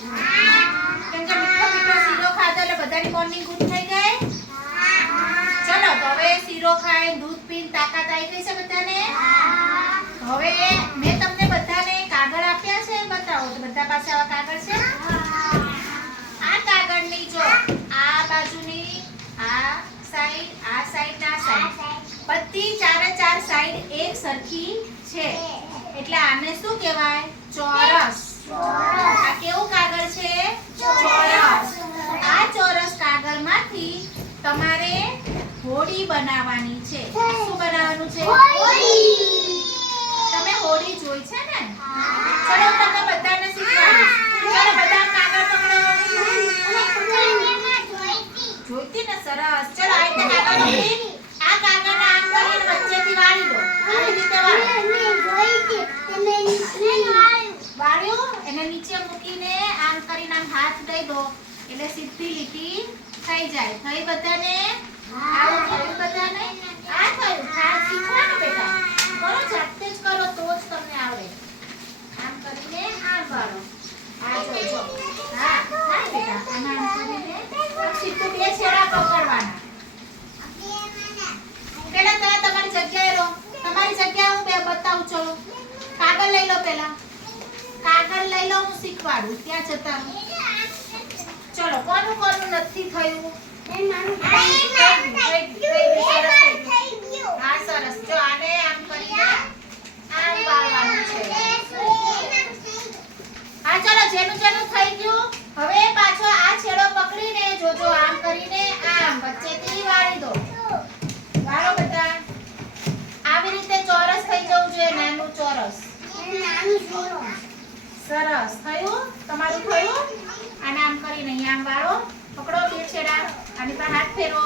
કેમ કે મીઠો મીઠો શીરો ખાધો એટલે બધાની મોર્નિંગ ગુડ થઈ ગઈ. ચલો તો હવે શીરો ખાઈ દૂધ પીને તાકાત આવી ગઈ છે બધાને. હવે મેં તમને બધાને કાગળ આપ્યા છે, બતાવો તો બધા પાસે આવા કાગળ છે. આ કાગળની જો આ બાજુની આ સાઈડ ના સાઈડ બધી ચારે ચાર સાઈડ એક સરખી છે એટલે આને શું કહેવાય? ચોરસ. આ કેવું કાગળ છે? ચોરસ. આ ચોરસ કાગળમાંથી તમારે હોડી બનાવવાની છે. શું બનાવવાનું છે? તમે હોડી જોઈ છે ને? ચલો તમને બધાને શીખવાડીશ. ચલો બધા કાગળ પકડો. જોઈતી ને? સરસ. ચલો આ રીતે કાગળ પકડી આ કાગળને આમ કરીને વચ્ચેથી વાળી દો. આવી રીતે વાળ્યું એને નીચે મૂકીને આમ કરીને આમ હાથ દઈ દો એટલે સીધી લીટી થઈ જાય. થઈ બધાને? આવું થયું બધાને? આ થયું. ખાસ શીખવાનું બેટા. કરો જાતે જ કરો તો જ તમને આવડે. આમ કરીને આમ વાળો. આ જો હા થાય બેટા. આમ કરીને સીધું બે છેડા પકડવાના. પેલા તમે તમારી જગ્યાએ રહો. તમારી જગ્યા હું બે બતાવું. ચલો કાગળ લઈ લો. પેલા કાગળ લઈ લો, હું શીખવાડું. ત્યાં જતા રહો. ચલો કોનું કોનું નથી થયું? હા સરસ. જો આને આમ કરીને આમ વાળવાનું છે. હા ચલો જેનું જેનું થઈ ગયું હવે પાછો આ છેડો પકડીને જોજો આમ કરીને આમ વચ્ચેથી વાળી દો. વાળો બધા. આવી રીતે ચોરસ થઈ જવું જોઈએ. નાનું ચોરસ. સરસ થયું. તમારું થયું. આને આમ કરીને અહીંયા આમ વાળો. પકડો બે છેડા. આની પર હાથ ફેરવો.